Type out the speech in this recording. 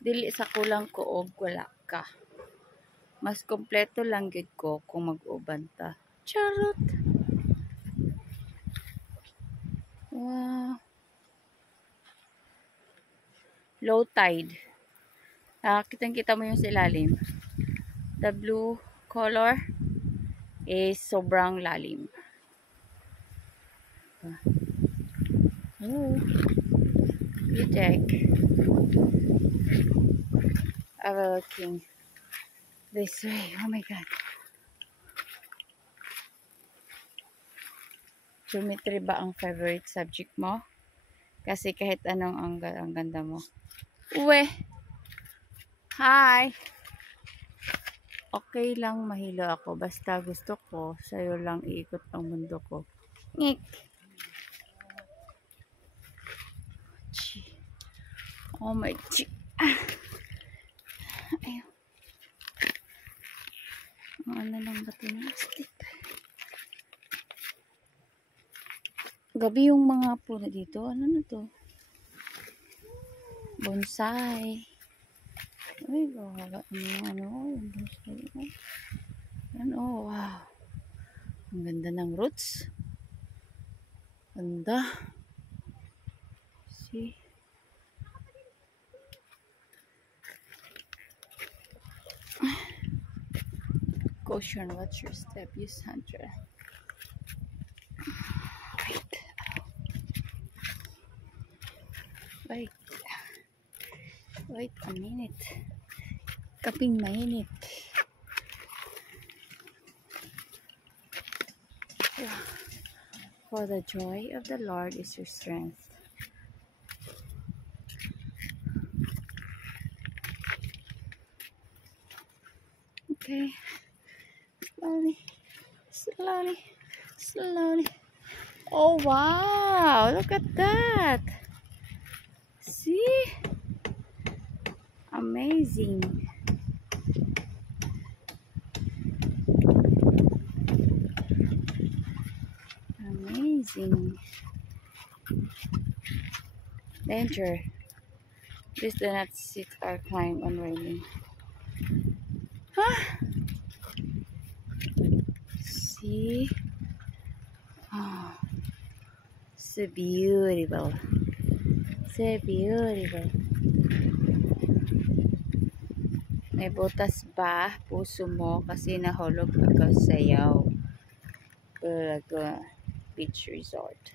Dili sa kulang kuog wala ka. Mas kompleto lang gid ko kung mag-uban ta. Charot. Wow. Low tide. Kitang-kita mo yung silalim. The blue color is sobrang lalim. Oh. You check. I will looking this way. Oh my god. Geometry ba ang favorite subject mo? Kasi kahit anong ang ganda mo. Uwe! Hi! Okay lang mahilo ako. Basta gusto ko, sa'yo lang iikot ang mundo ko. Ngik! Oh my god! Ayaw. Ano lang ba ito ng stick? Gabi yung mga puno dito. Ano na to? Bonsai. Ay, gawa. Ano? Bonsai. Ano? Wow. Ang ganda ng roots. Ganda. See? Caution, watch your step. Use hunter. Wait a minute. Kaping mainit. For the joy of the Lord is your strength. Okay. Slowly. Slowly. Slowly. Oh wow! Look at that! See? Amazing. Amazing. Danger. Please do not sit or climb on railing. Huh? See? Oh, so beautiful. So beautiful. May butas ba puso mo kasi nahulog ako sayaw. Beach Resort.